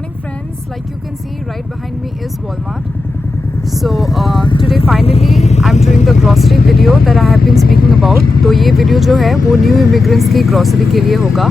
morning friends, like you can see right behind me is Walmart. So today finally I'm doing the grocery video that I have been speaking about. तो ये video जो है वो new immigrants की grocery के लिए होगा.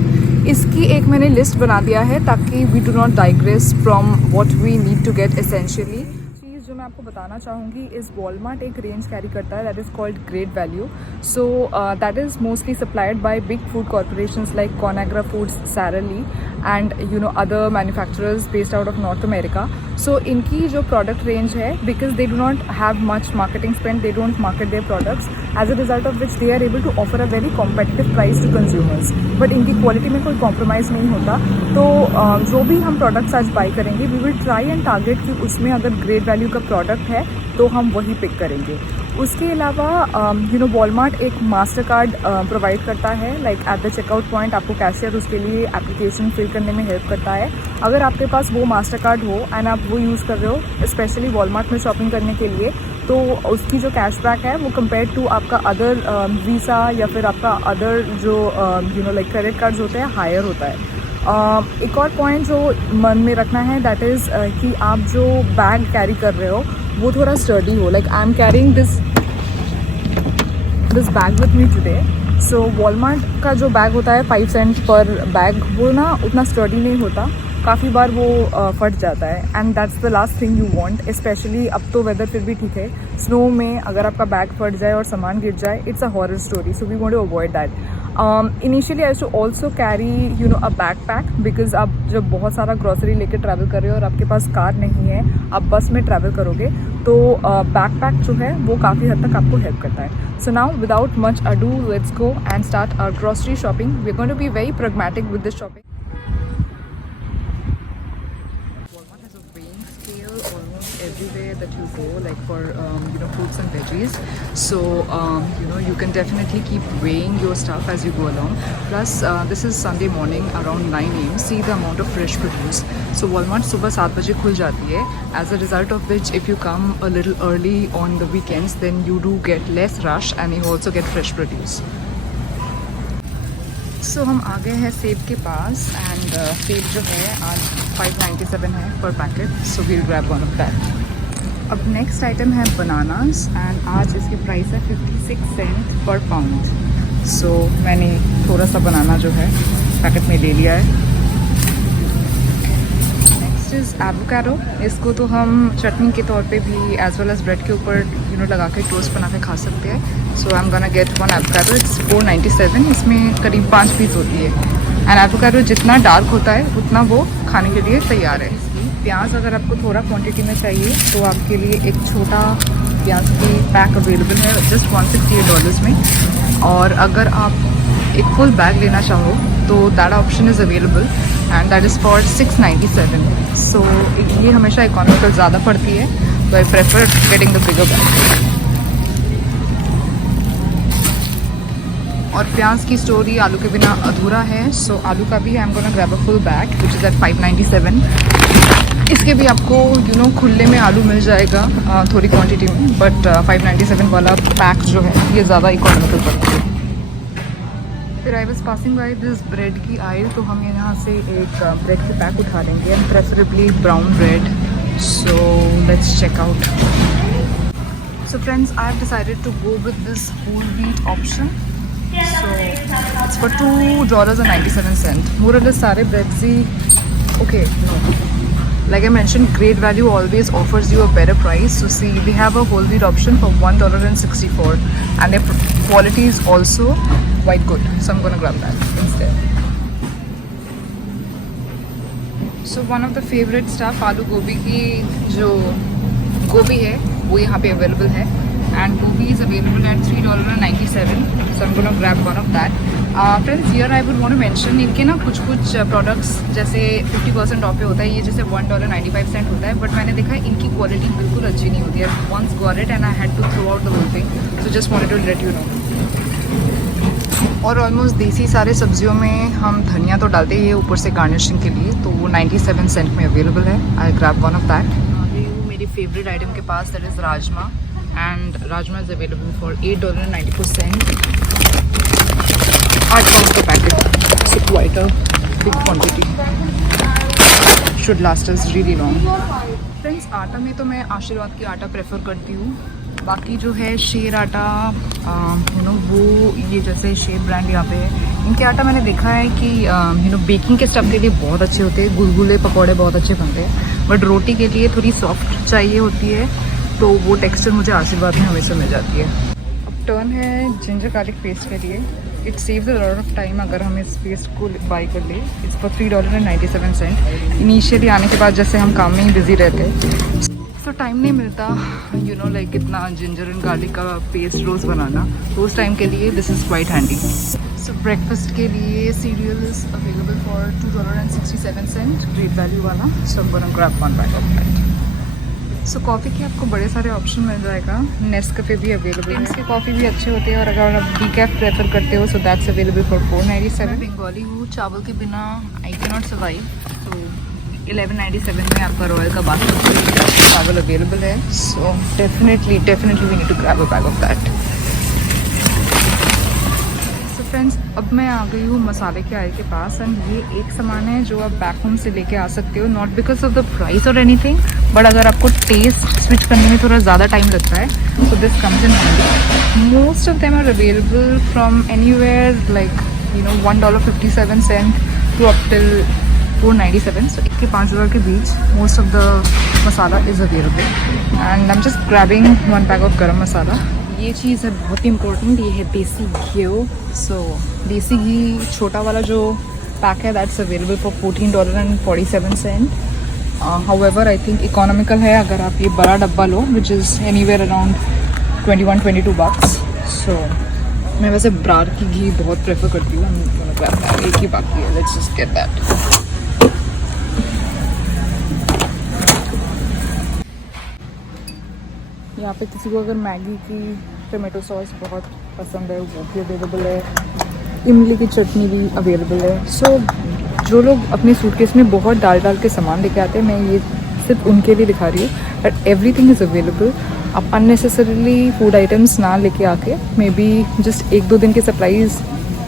इसकी एक मैंने लिस्ट बना दिया है ताकि we do not digress from what we need to get essentially. चीज़ जो मैं आपको बताना चाहूँगी इस वॉलमार्ट एक रेंज कैरी करता है that is called great value. So that is mostly supplied by big food corporations like Conagra Foods, Sara Lee and other manufacturers based out of North America. So इनकी जो product range है, because they do not have much marketing spend, they don't market their products, as a result of which they are able to offer a very competitive price to consumers. But इनकी quality में कोई compromise नहीं होता. तो जो भी हम products आज buy करेंगे we will try and target कि उसमें अगर great value का product है तो हम वही पिक करेंगे. उसके अलावा वॉलमार्ट एक मास्टर कार्ड प्रोवाइड करता है. Like at the checkout point आपको कैशियर उसके लिए एप्लीकेशन फिल करने में हेल्प करता है. अगर आपके पास वो मास्टर कार्ड हो एंड आप वो यूज़ कर रहे हो स्पेशली वॉलमार्ट में शॉपिंग करने के लिए, तो उसकी जो कैशबैक है वो कंपेयर टू आपका अदर वीसा या फिर आपका अदर जो लाइक क्रेडिट कार्ड्स होते हैं हायर होता है. एक और पॉइंट जो मन में रखना है दैट इज़ कि आप जो बैग कैरी कर रहे हो वो थोड़ा स्टर्डी हो. Like I am carrying this bag with me today. So Walmart का जो बैग होता है 5 सेंट पर बैग, वो ना उतना स्टर्डी नहीं होता. काफ़ी बार वो फट जाता है and that's the last thing you want. Specially अब तो वेदर फिर भी ठीक है, स्नो में अगर आपका बैग फट जाए और सामान गिर जाए it's a horror story. So we want to avoid that. Initially I to also carry a backpack because आप जब बहुत सारा ग्रॉसरी लेके ट्रैवल कर रहे हो और आपके पास कार नहीं है, आप बस में ट्रैवल करोगे तो बैकपैक जो है वो काफ़ी हद तक आपको हेल्प करता है. So now without much ado, let's go and start our grocery shopping. We're going to be very pragmatic with this shopping. Walmart has a weighing scale almost everywhere that you go, like for fruits and veggies. So you can definitely keep weighing your stuff as you go along. Plus this is Sunday morning around 9 AM. See the amount of fresh produce. So Walmart सुबह 7 बजे खुल जाती है. As a result of which, if you come a little early on the weekends, then you do get less rush and you also get fresh produce. So हम आ गए हैं सेब के पास एंड सेब जो है आज 597 है पर packet. So we'll grab one of that. अब नेक्स्ट आइटम है बनानास एंड आज इसकी प्राइस है 56 सेंट पर पाउंड. सो मैंने थोड़ा सा बनाना जो है पैकेट में ले लिया है. Is avocado. इसको तो हम चटनी के तौर पे भी एज वेल एज ब्रेड के ऊपर लगा के टोस्ट बना के खा सकते हैं. So I am gonna get one avocado. It's 497. इसमें करीब 5 पीस होती है एंड एवोकाडो जितना डार्क होता है उतना वो खाने के लिए तैयार है. प्याज अगर आपको थोड़ा क्वांटिटी में चाहिए तो आपके लिए एक छोटा प्याज की पैक अवेलेबल है जस्ट $168 में. और अगर आप एक फुल बैग लेना चाहो तो that option is available and that is for $697. सो ये हमेशा इकोनॉमिकल ज़्यादा पड़ती है, तो आई prefer getting the bigger bag. और प्याज की स्टोरी आलू के बिना अधूरा है. सो आलू का भी I am gonna grab a full bag which is at 597. इसके भी आपको खुले में आलू मिल जाएगा थोड़ी क्वांटिटी में, बट 597 वाला पैक जो है ये ज़्यादा इकोनॉमिकल पड़ता है. फिर I was passing by this bread की आयल, तो हम यहाँ से एक ब्रेड की पैक उठा लेंगे and preferably brown bread. So let's check out. So friends, I have decided to go with this whole wheat option. So it's for $2.97. More और लेस सारे ब्रेड्स ही okay. Like I mentioned, Great Value always offers you a better price. So see, they have a whole wheat option for $1.64 and their quality is also quite good. So I'm gonna grab that instead. So one of the favorite stuff, आलू गोभी की जो गोभी है वो यहाँ पे available है and gobi is available at $3.97. So I'm gonna grab one of that. Friends, here I would want to mention इनके ना कुछ प्रोडक्ट्स जैसे 50% ऑफ पे होता है. ये जैसे $1.95 होता है, बट मैंने देखा है इनकी क्वालिटी बिल्कुल अच्छी नहीं होती है. Once got it and I had to throw out the whole thing. So just wanted to let you know. और ऑलमोस्ट देसी सारे सब्जियों में हम धनिया तो डालते ही है ऊपर से गार्निशिंग के लिए, तो वो 97 सेंट में अवेलेबल है. I grab one of that. मेरी फेवरेट आइटम के पास that is rajma and rajma is available for $8.94. 8 pounds का पैकेट, so quite a big quantity. Should last us really long. Friends, आटा में तो मैं आशीर्वाद की आटा प्रेफर करती हूँ। बाकी जो है शेर आटा वो ये जैसे शेर ब्रांड यहाँ पे है, इनके आटा मैंने देखा है कि बेकिंग के स्टफ के लिए बहुत अच्छे होते हैं, गुलगुले पकौड़े बहुत अच्छे बनते हैं, बट रोटी के लिए थोड़ी सॉफ्ट चाहिए होती है, तो वो टेक्सचर मुझे आशीर्वाद में हमेशा मिल जाती है। अब टर्न है जिंजर गार्लिक पेस्ट के लिए। It saves a lot of time अगर हम इस पेस्ट को बाई कर ले। It's for $3.97। इनिशियली आने के बाद जैसे हम काम में ही बिजी रहते तो टाइम नहीं मिलता लाइक इतना जिंजर एंड गार्लिक का पेस्ट रोज़ बनाना, तो उस टाइम के लिए this is quite handy. So breakfast के लिए serial is available for $2.67, great value वाला। सो I'm gonna grab one bag of that। So coffee के आपको बड़े सारे ऑप्शन मिल जाएगा। नेस्कैफे भी अवेलेबल है, इसके कॉफ़ी भी अच्छे होते हैं, और अगर आप डीकैफ प्रेफर करते हो so that's available for $4.97। Bengali हूँ, चावल के बिना आई कैन नॉट सर्वाइव, तो $11.97 में आपका रॉयल का बासमती चावल अवेलेबल है। So definitely we need to grab a bag of that. Friends, अब मैं आ गई हूँ मसाले के आए के पास, एंड ये एक सामान है जो आप बैक होम से लेके आ सकते हो, not because of the price और एनीथिंग, बट अगर आपको टेस्ट स्विच करने में थोड़ा ज़्यादा टाइम लगता है तो this comes in handy. Most of them are available from anywhere like $1.57 to up till $4.97। So 1 से 5 के बीच most of the masala is available, and I am just grabbing 1 pack of garam masala. ये चीज़ है बहुत इंपॉर्टेंट, ये है देसी घी। सो देसी घी छोटा वाला जो पैक है that's available for $14.47। However I think economical है अगर आप ये बड़ा डब्बा लो, विच इज़ एनीवेयर अराउंड $21-22। सो मैं वैसे ब्रार की घी बहुत प्रेफर करती हूँ। एक ही बाकी है, लेट्स जस्ट गेट दैट। यहाँ पे किसी को अगर मैगी की टोमेटो सॉस बहुत पसंद है वो भी अवेलेबल है, इमली की चटनी भी अवेलेबल है। सो जो लोग अपने सूटकेस में बहुत डाल के सामान लेके आते हैं, मैं ये सिर्फ उनके लिए दिखा रही हूँ, बट एवरीथिंग इज़ अवेलेबल। आप अननेसेसरीली फूड आइटम्स ना लेके आके मे बी जस्ट 1-2 दिन के सप्लाईज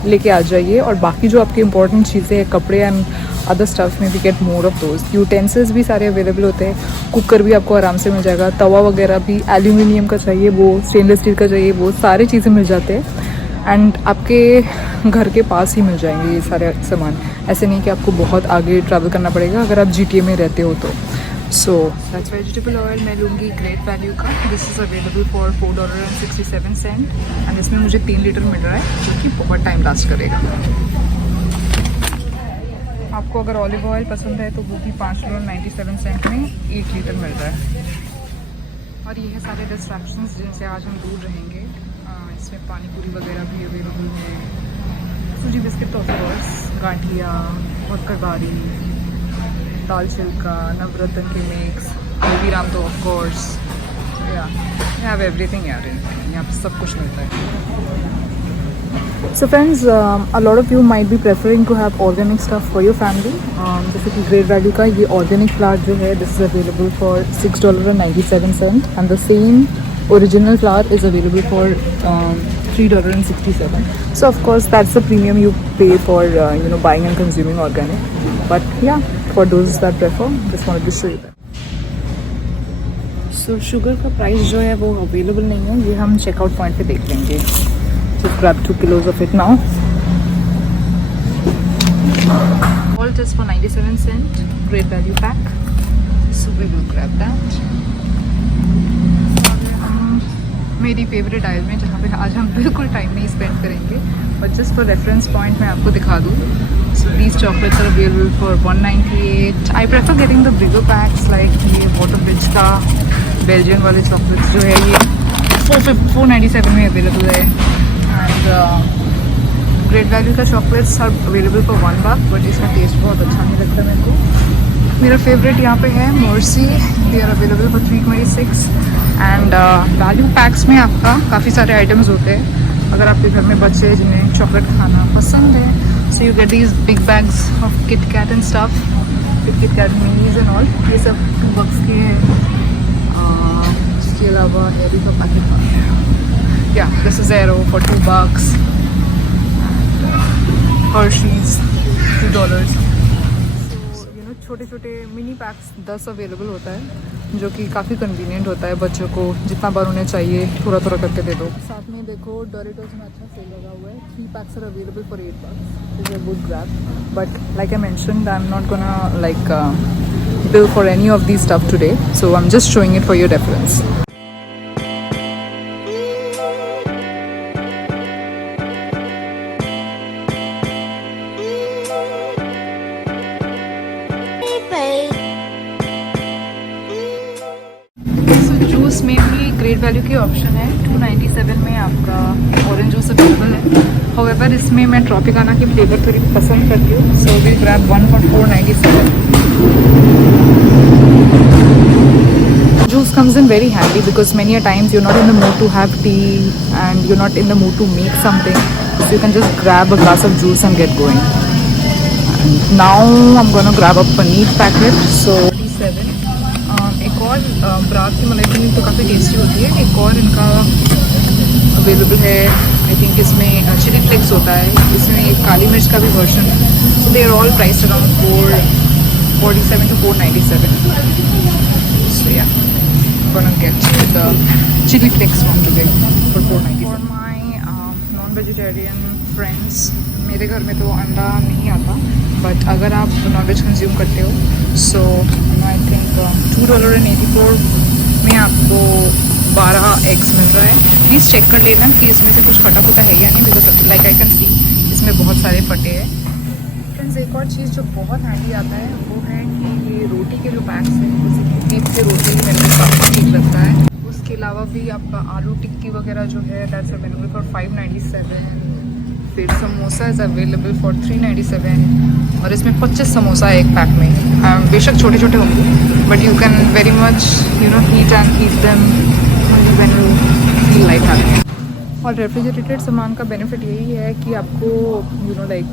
लेके आ जाइए, और बाकी जो आपकी इंपॉर्टेंट चीज़ें हैं, कपड़े एंड अदर स्टफ में भी get more of those. Utensils भी सारे अवेलेबल होते हैं, कुकर भी आपको आराम से मिल जाएगा, तवा वगैरह भी एल्यूमिनियम का चाहिए वो, स्टेनलेस स्टील का चाहिए वो, सारी चीज़ें मिल जाते हैं, एंड आपके घर के पास ही मिल जाएंगे ये सारे सामान। ऐसे नहीं कि आपको बहुत आगे ट्रैवल करना पड़ेगा अगर आप GTA में रहते हो तो। सो दैट्स वेजिटेबल ऑयल मैं लूँगी ग्रेट वैल्यू का। This is available for $4.67, and इसमें मुझे 3 लीटर मिल रहा है, जो कि बहुत टाइम लास्ट करेगा। आपको अगर ऑलिव ऑयल पसंद है तो वो भी $5.97 में 1 लीटर मिल रहा है। और ये है सारे डिस्ट्रैक्शंस जिनसे आज हम दूर रहेंगे। इसमें पानी पूरी वगैरह भी अवेलेबल है, सूजी बिस्किट तो ऑफकोर्स, गांठिया, मक्करबारी, दाल छिलका, नवरत्न के मिक्स, हल्दीराम तो ऑफकोर्स, या हैव एवरीथिंग यार, यहाँ पे सब कुछ मिलता है। So friends, a lot of you might be preferring to have organic stuff for your family. जैसे कि ग्रेट वैल्यू का ये ऑर्गेनिक फ्लावर जो है, this is available for $6.97, and the same original flour is available for $3.67. So of course that's the premium you pay for buying and consuming organic. But yeah, for those that prefer, just wanted to show you that. So sugar का price जो है वो available नहीं है, ये हम checkout point पे देख लेंगे। Just grab 2 kilos of it now. Salt is for 97¢, great value pack. So we will grab that. मेरी फेवरेट आइल में जहाँ पे आज हम बिल्कुल टाइम नहीं स्पेंड करेंगे, but just for reference point मैं आपको दिखा दूँ। So these chocolates are available for $1.98। I prefer getting the bigger packs, like ये वॉटरब्रिज का बेल्जियन वाले चॉकलेट्स जो है ये $4.97 में अवेलेबल है। एंड ग्रेट वैल्यू का chocolates are available for $1, but इसका टेस्ट बहुत अच्छा नहीं लगता मेरे को। मेरा फेवरेट यहाँ पे है Merci, they are available for $3.26। And value packs में आपका काफ़ी सारे आइटम्स होते हैं अगर आपके घर में बच्चे हैं जिन्हें चॉकलेट खाना पसंद है। So you get these big bags of Kit Kat and stuff, Kit Kat minis and all, ये सब $2 के हैं। इसके अलावा हैरी का पैकेट, या this is arrow for $2, Hershey's $2। छोटे छोटे मिनी पैक्स 10 अवेलेबल होता है, जो कि काफ़ी कन्वीनियंट होता है बच्चों को, जितना बार उन्हें चाहिए थोड़ा थोड़ा करके दे दो। साथ में देखो डोरेटोस में अच्छा सेल लगा हुआ है, 3 packs are available for $8. Is a good grab, but like I mentioned I am not gonna like bill for any of these stuff today, so I'm just showing it for your reference. So juice में भी great value की option है, 297 में आपका orange juice available है। However इसमें मैं Tropicana की फ्लेवर थोड़ी पसंद करती हूँ, so we'll grab one for 497. Juice comes in very handy because many a times you're not in the mood to have tea and you're not in the mood to make something, so you can just grab a glass of juice and get going. And now I'm gonna grab a paneer packet. So 47. एक और Barack की मलाई पनीर तो काफ़ी tasty होती है। एक और इनका अवेलेबल है, आई थिंक इसमें चिली फ्लेक्स होता है, इसमें एक काली मिर्च का भी वर्जन है। So they are all priced around 447 to 497. So yeah, I'm gonna get the chili flakes one today for 497. For my non-vegetarian friends, मेरे घर में तो अंडा नहीं आता, बट अगर आप नॉनवेज कंज्यूम करते हो, सो आई थिंक $2.84 में आपको 12 एग्स मिल रहा है। प्लीज़ चेक कर लेना कि इसमें से कुछ फटा फटा है या नहीं, because like I can see इसमें बहुत सारे फटे हैं। फ्रेंड्स, एक और चीज़ जो बहुत हैंडी आता है वो है कि ये रोटी के जो पैक्स हैं, जैसे कि बीफ की रोटी मेरे को काफ़ी ठीक लगता है। उसके अलावा भी आपका आलू टिक्की वगैरह जो है दैट्स अवेलेबल फॉर 597। फिर समोसा इज़ अवेलेबल फॉर 397, और इसमें 25 समोसा है एक पैक में। बेशक छोटे छोटे होंगे, but you can very much heat and eat them when you feel like having. और रेफ्रिजरेटेड सामान का बेनिफिट यही है कि आपको लाइक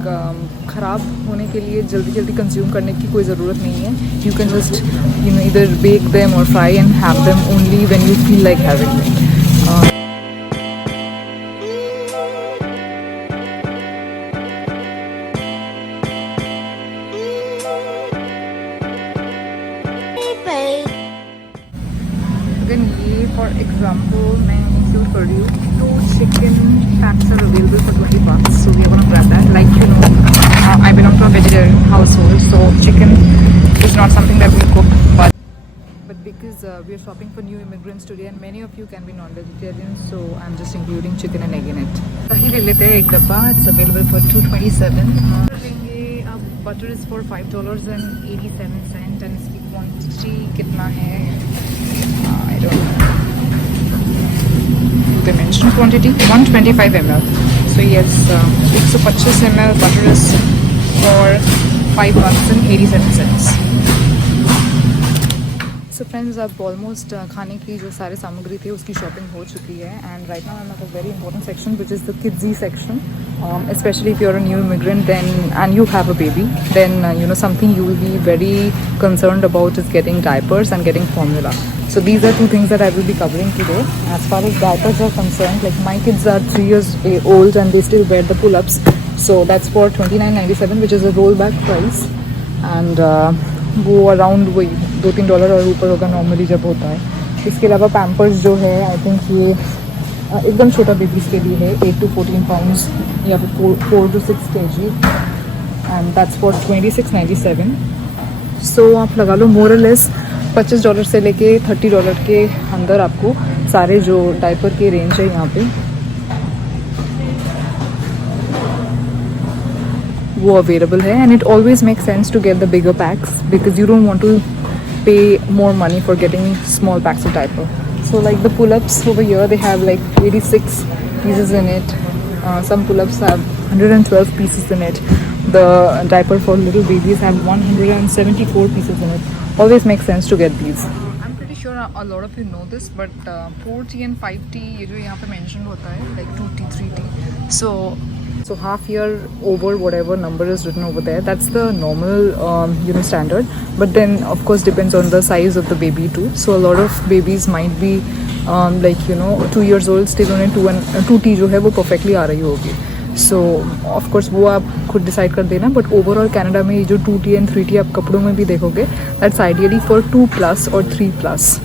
ख़राब होने के लिए जल्दी जल्दी कंज्यूम करने की कोई ज़रूरत नहीं है। यू कैन जस्ट इधर बेक देम और fry and have them only when you feel like having them. अगर ये फॉर एग्जाम्पल मैं इंक्लूड कर रही हूँ, तो chicken packs are available for $20, so we are gonna grab that. Like you know, I belong to a vegetarian household, so chicken is not something that we cook, but because we are shopping for new immigrants today and many of you can be non-vegetarian, so I'm just including chicken and egg in it. दही ले लेते हैं एक डब्बा, it's available for $227. लेंगे अब butter is for $5.87 and इसकी quantity कितना है I don't know. They mentioned quantity 125 ml. So yes, 125 ml butter is for $5.87. So friends, अब ऑलमोस्ट खाने की जो सारे सामग्री थी उसकी शॉपिंग हो चुकी है, and right now I am at a very important section which is the Kidzy section. Especially if you're a new immigrant and you have a baby, then something you will be very concerned about is getting diapers and getting formula. So these are 2 things that I will be covering today. As far as diapers are concerned, like my kids are 3 years old and they still wear the pull-ups, so that's for $29.97, which is a rollback price, and वो around वही $2-3 और ऊपर होगा normally जब होता है। इसके अलावा पैम्पर्स जो है, आई थिंक ये एकदम छोटा बेबीज़ के लिए है, 8 to 14 pounds या फिर 4 to 6 kg, and that's for $26.97. सो आप लगा लो मोर और लेस $25 से लेके $30 के अंदर आपको सारे जो डायपर के रेंज है यहाँ पे वो अवेलेबल है. And it always make sense to get the bigger packs because you don't want to pay more money for getting small packs of diaper. So like the pull-ups over here, they have like 86 pieces in it. Some pull-ups have 112 pieces in it. The diaper for little babies have 174 pieces in it. Always makes sense to get these. I'm pretty sure a lot of you know this, but 4T and 5T ये जो यहाँ पे mentioned होता है, like 2T, 3T. So half year over whatever number is written over there, that's the normal standard, but then of course depends on the size of the baby too. So a lot of babies might be like 2 years old, still उन्हें 2T जो है वो perfectly आ रही होगी. सो of course वो आप खुद decide कर देना, बट ओवरऑल कनाडा में ये जो 2T एंड 3T आप कपड़ों में भी देखोगे, दैट्स आइडियली फॉर 2+ और 3+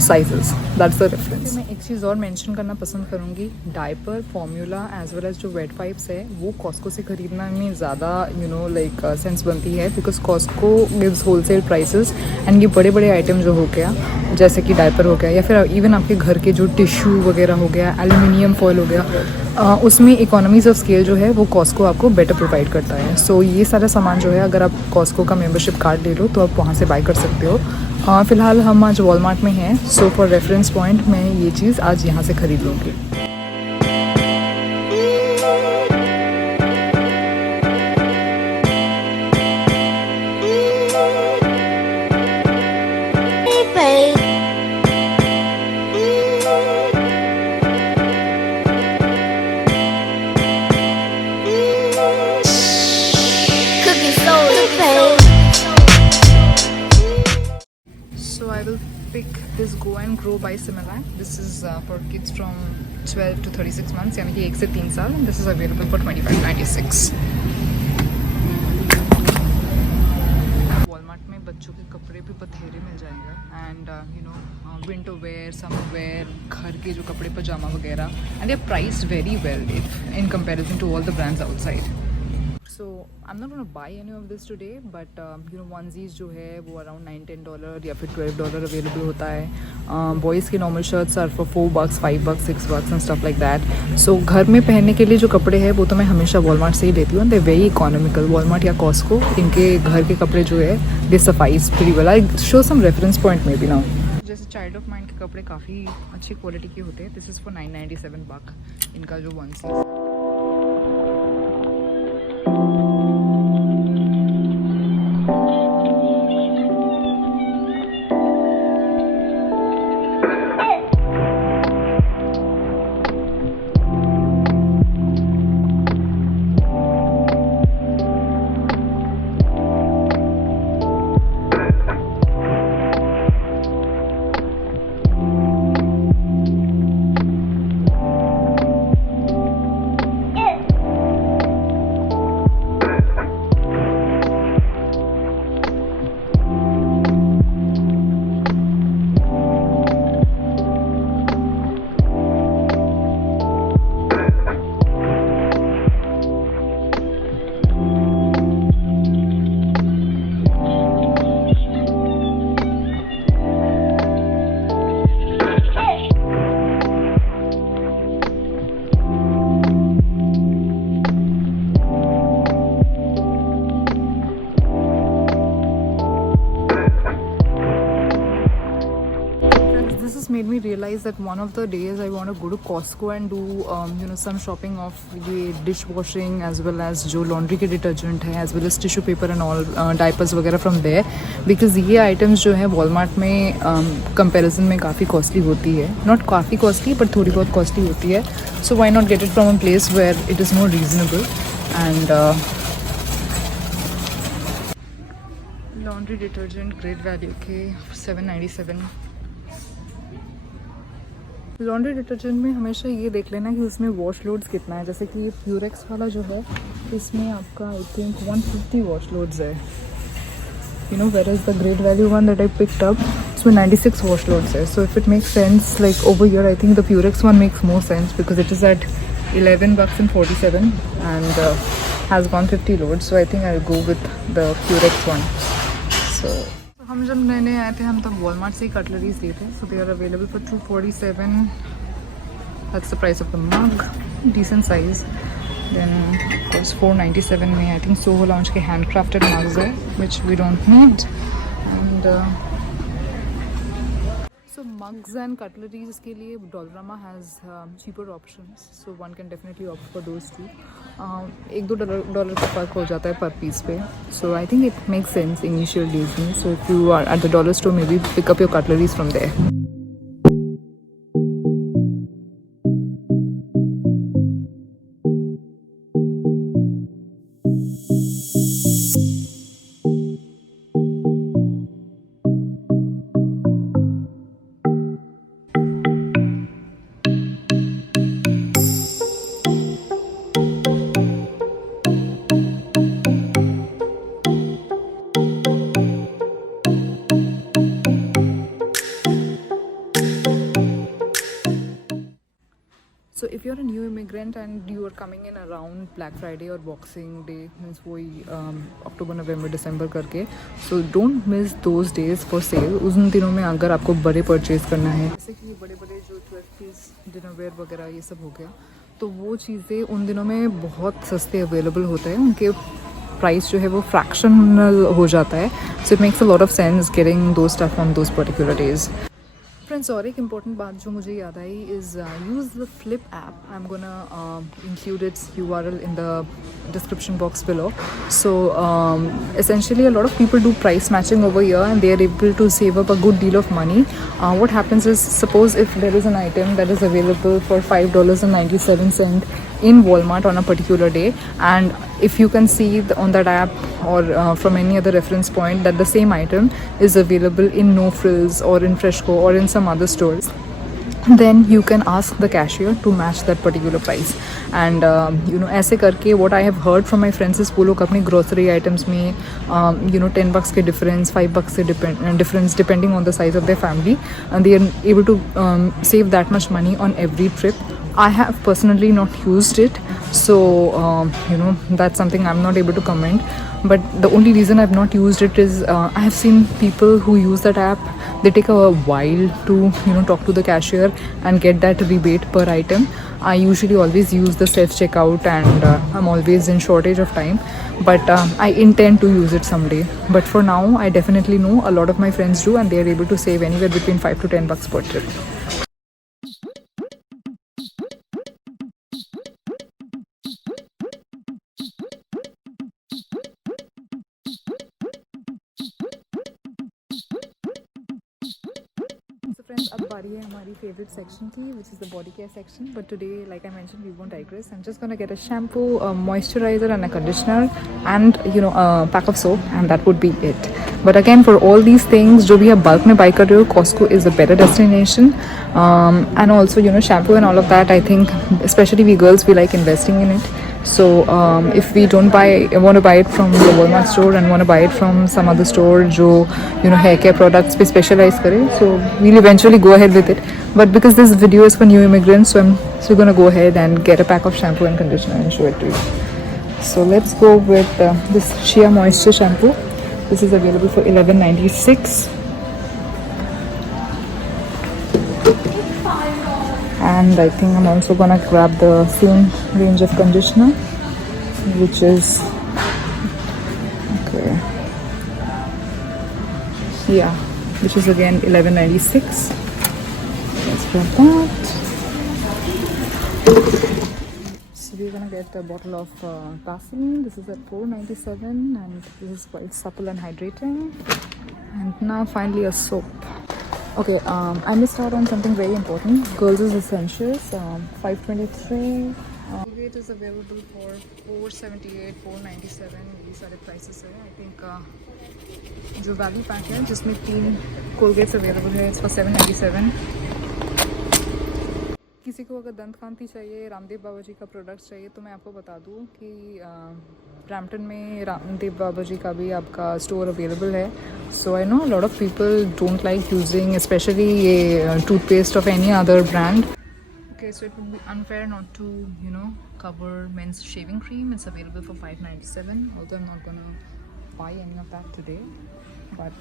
साइजेस, दैट्स द डिफरेंस। मैं एक चीज़ और मेंशन करना पसंद करूँगी, diaper, formula as well as जो वेट वाइप्स है वो कॉस्को से ख़रीदना में ज़्यादा लाइक सेंस बनती है, because Costco gives wholesale prices and ये बड़े बड़े आइटम जो हो गया जैसे कि डायपर हो गया या फिर इवन आपके घर के जो टिश्यू वगैरह हो गया, एल्यूमिनियम फॉयल हो गया, उसमें इकोनॉमीज़ ऑफ स्केल जो है वो कॉस्को आपको बेटर प्रोवाइड करता है। सो ये सारा सामान जो है अगर आप कॉस्को का मेंबरशिप कार्ड ले लो तो आप वहाँ से बाय कर सकते हो। फ़िलहाल हम आज वॉलमार्ट में हैं, सो फॉर रेफरेंस पॉइंट मैं ये चीज़ आज यहाँ से ख़रीद लूँगी। So I will pick this Go and Grow by Similac. This is for kids from 12 to 36 months, यानी कि 1 से 3 साल, and this is available for $25.96. Walmart में बच्चों के कपड़े भी बथेरे मिल जाएंगे and winter wear, summer wear, घर के जो कपड़े पजामा वगैरह, and they are priced very well if in comparison to all the brands outside. So I am not gonna buy any of this today, but onesies जो है वो around $9-10 या फिर $12 अवेलेबल होता है। बॉयज़ के normal shirts are for $4, $5, $6 and stuff like that. So घर में पहनने के लिए जो कपड़े हैं वो तो मैं हमेशा वॉलमार्ट से ही लेती हूँ, दे वेरी इकोनॉमिकल। वॉलमार्ट या कॉस्को, इनके घर के कपड़े जो है they suffice pretty well. I show some reference point में भी नाउ। जैसे चाइल्ड ऑफ माइंड के कपड़े काफ़ी अच्छी क्वालिटी के होते हैं। दिस इज़ फॉर $9.97 इनका जो onesies. Made me realize that one of the days I want to go to Costco and do some shopping of ये dishwashing as well as जो laundry के detergent है as well as tissue paper and all diapers वगैरह from there, because ये items जो है Walmart में comparison में काफ़ी costly होती है, not काफ़ी costly but थोड़ी बहुत costly होती है, so why not get it from a place where it is more reasonable and laundry detergent great value के $7.97। लॉन्ड्री डिटर्जेंट में हमेशा ये देख लेना कि उसमें वॉश लोड्स कितना है। जैसे कि ये प्यूरेक्स वाला जो है इसमें आपका आई थिंक 150 वॉश लोड्स है, where is the great value one that I picked up, उसमें 96 वॉश लोड्स है। So if it makes sense like over here I think the Purex one makes more sense because it is at $11.47 and has 150 loads, so I think I'll go with the Purex one. So हम जब नए नए आए थे हम तब Walmart से ही cutleries लिए थे, so they are available for $247, that's the price of the mug, decent size. Then course $4.97 में आई थिंक सोहो लॉन्च के हैंड क्राफ्टेड मग्स है which we don't need, and so mugs and cutleries के लिए Dollarama has cheaper options, so one can definitely opt for those two. $1-2 का फ़र्क हो जाता है पर पीस पे, so I think it makes sense initial days में. So if you are at the dollar store, maybe pick up your cutleries from there. So if you're a new immigrant and you are coming in around Black Friday or Boxing Day, means वही अक्टूबर नवंबर दिसंबर करके, so don't miss those days for sale. उन दिनों में अगर आपको बड़े purchase करना है, जैसे कि बड़े बड़े जो 12 पीस डिनर वेयर वगैरह ये सब हो गया, तो वो चीज़ें उन दिनों में बहुत सस्ते अवेलेबल होते हैं, उनके प्राइस जो है वो फ्रैक्शनल हो जाता है. So it makes a lot of sense getting those stuff on those particular days. Friends, और एक इम्पॉर्टेंट बात जो मुझे याद आई is use the Flipp app. I am gonna include its URL in the description box below. So essentially a lot of people do price matching over here and they are able to save up a good deal of money. What happens is, suppose if there is an item that is available for $5.97 in Walmart on a particular day, and if you can see on that app or from any other reference point that the same item is available in No Frills or in Freshco or in some other stores, then you can ask the cashier to match that particular price. And ऐसे करके what I have heard from my friends is वो लोग अपनी grocery items में $10 के difference, $5 के difference depending on the size of their family, and they are able to save that much money on every trip. I have personally not used it, so that's something I'm not able to comment. But the only reason I've not used it is I have seen people who use that app. They take a while to talk to the cashier and get that rebate per item. I usually always use the self checkout, and I'm always in shortage of time. But I intend to use it someday. But for now, I definitely know a lot of my friends do, and they are able to save anywhere between $5 to $10 per trip. Friends, अब बारी है हमारी favorite section की, which is the body care section. But today, like I mentioned, we won't digress. I'm just gonna get a shampoo, a moisturizer, and a conditioner, and a pack of soap, and that would be it. But again, for all these things, जो भी आप bulk में buy कर रहे हो, Costco is a better destination. And also, shampoo and all of that. I think, especially we girls, we like investing in it. So if we don't want to buy it from the Walmart store and want to buy it from some other store जो hair care products पे specialize करे, so we'll eventually go ahead with it. But because this video is for new immigrants, so I'm still gonna go ahead and get a pack of shampoo and conditioner and show it to you. So let's go with this Shea Moisture shampoo. This is available for $11.96. And I think I'm also gonna grab the same range of conditioner, which is which is again $11.96. Let's grab that. So we're gonna get a bottle of Vaseline. This is at $4.97, and this is quite supple and hydrating. And now finally a soap. Okay, I missed out on something very important. Girls' Essentials, $5.23. Colgate is available for $4.78, $4.97. These are the prices है. I think जो value pack है जिसमें 3 Colgates available है, it's for $7.97. किसी को अगर दंत कांति चाहिए, रामदेव बाबा जी का प्रोडक्ट्स चाहिए, तो मैं आपको बता दूं कि ब्रैम्पटन में रामदेव बाबा जी का भी आपका स्टोर अवेलेबल है. So I know lot of people don't like using specially ये toothpaste of any other brand. Okay, so it would be unfair not to cover men's shaving cream. It's available for $5.97, although I'm not gonna buy any of that today. But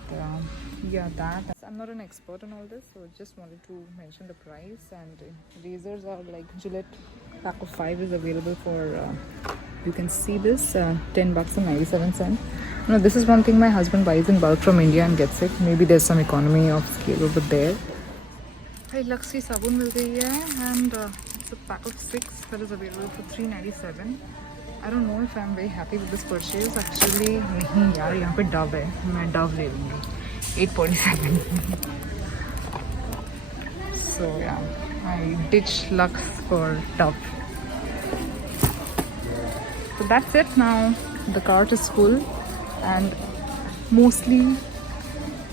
yeah, that I'm not an expert on all this, so just wanted to mention the price. And razors are like Gillette pack of 5 is available for you can see this $10.97. No, this is one thing my husband buys in bulk from India and gets it. Maybe there's some economy of scale over there. Hey, Luxy sabun mil gayi hai, and it's a pack of 6 that is available for $3.97. I don't know if I'm very happy with this purchase. Actually, नहीं यार, यहाँ पे Dove है, मैं Dove ले लूँगी. $8.47. So yeah, I ditch Lux for Dove. So that's it now. The cart is full, and mostly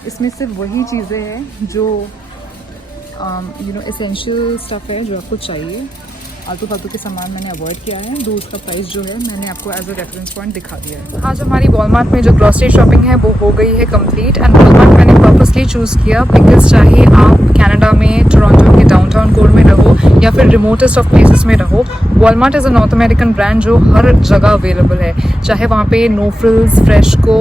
इसमें सिर्फ वही चीज़ें हैं जो एसेंशियल स्टफ़ है जो आपको चाहिए. आलतू फालतू के सामान मैंने अवॉइड किया है. दो उसका प्राइस जो है मैंने आपको एज अ रेफरेंस पॉइंट दिखा दिया है. आज हमारी वॉलमार्ट में जो ग्रॉसरी शॉपिंग है वो हो गई है कंप्लीट. एंड वॉलमार्ट मैंने पर्पसली चूज़ किया बिकॉज चाहे आप कनाडा में टोरंटो के डाउनटाउन कोर में रहो या फिर रिमोटेस्ट ऑफ प्लेसेस में रहो, Walmart is a north American brand जो हर जगह अवेलेबल है। चाहे वहाँ पे नो फ्रिल्स, फ्रेशको,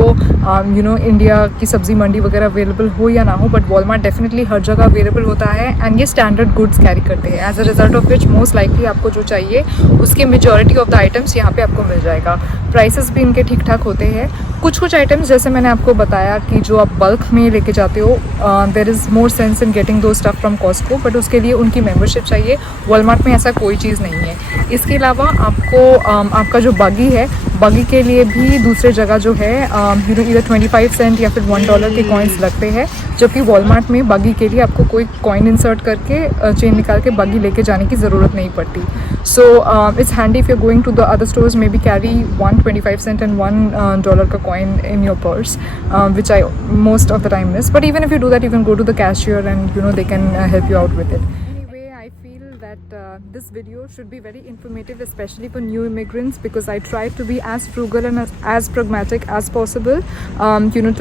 इंडिया की सब्जी मंडी वगैरह अवेलेबल हो या ना हो, बट वॉलमार्ट डेफिनेटली हर जगह अवेलेबल होता है एंड ये स्टैंडर्ड गुड्स कैरी करते हैं। As a result of which most likely आपको जो चाहिए उसके मेजॉरिटी ऑफ द आइटम्स यहाँ पे आपको मिल जाएगा। प्राइसेस भी इनके ठीक ठाक होते हैं। कुछ आइटम्स जैसे मैंने आपको बताया कि जो आप बल्क में लेके जाते हो, there is more sense in getting those stuff from Costco, but उसके लिए उनकी मेंबरशिप चाहिए। वॉलमार्ट में ऐसा कोई चीज़ नहीं है। इसके अलावा आपको आपका जो बगी है, बगी के लिए भी दूसरे जगह जो है इधर 25 सेंट या फिर $1 के कॉइन्स लगते हैं, जबकि वॉलमार्ट में बगी के लिए आपको कोई कॉइन इंसर्ट करके चेन निकाल के बगी लेके जाने की ज़रूरत नहीं पड़ती। So it's handy if you going to the other stores maybe carry 125 cent and $1 का coin in your purse, which I most of the time miss. But even if you do that, you can go to the cashier and they can help you out with it. Anyway, I feel that this video should be very informative, especially for new immigrants, because I try to be as frugal and as pragmatic as possible,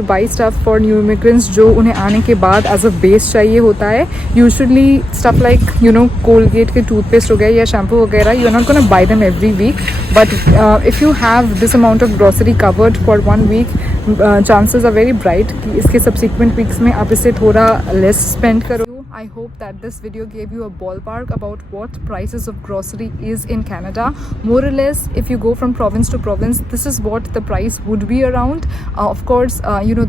to buy stuff for new immigrants जो उन्हें आने के बाद as a base चाहिए होता है। Usually stuff like Colgate के toothpaste हो गया या shampoo वगैरह, you are not going to buy them every week, but if you have this amount of grocery covered for 1 week, chances are very bright कि इसके subsequent weeks में आप इसे थोड़ा less spend करो। I hope that this video gave you a ballpark about what prices of grocery is in Canada. More or less, if you go from province to province, this is what the price would be around. Of course,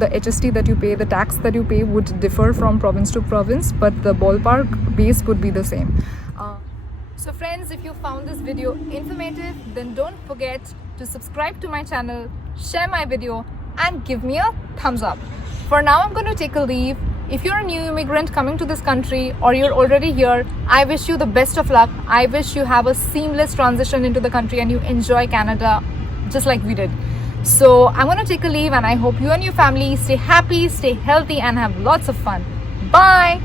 the HST that you pay, the tax that you pay would differ from province to province, but the ballpark base would be the same. So friends, if you found this video informative, then don't forget to subscribe to my channel, share my video, and give me a thumbs up. For now, I'm going to take a leave. If you're a new immigrant coming to this country or you're already here, I wish you the best of luck. I wish you have a seamless transition into the country and you enjoy Canada just like we did. So I'm going to take a leave and I hope you and your family stay happy, stay healthy and have lots of fun. Bye!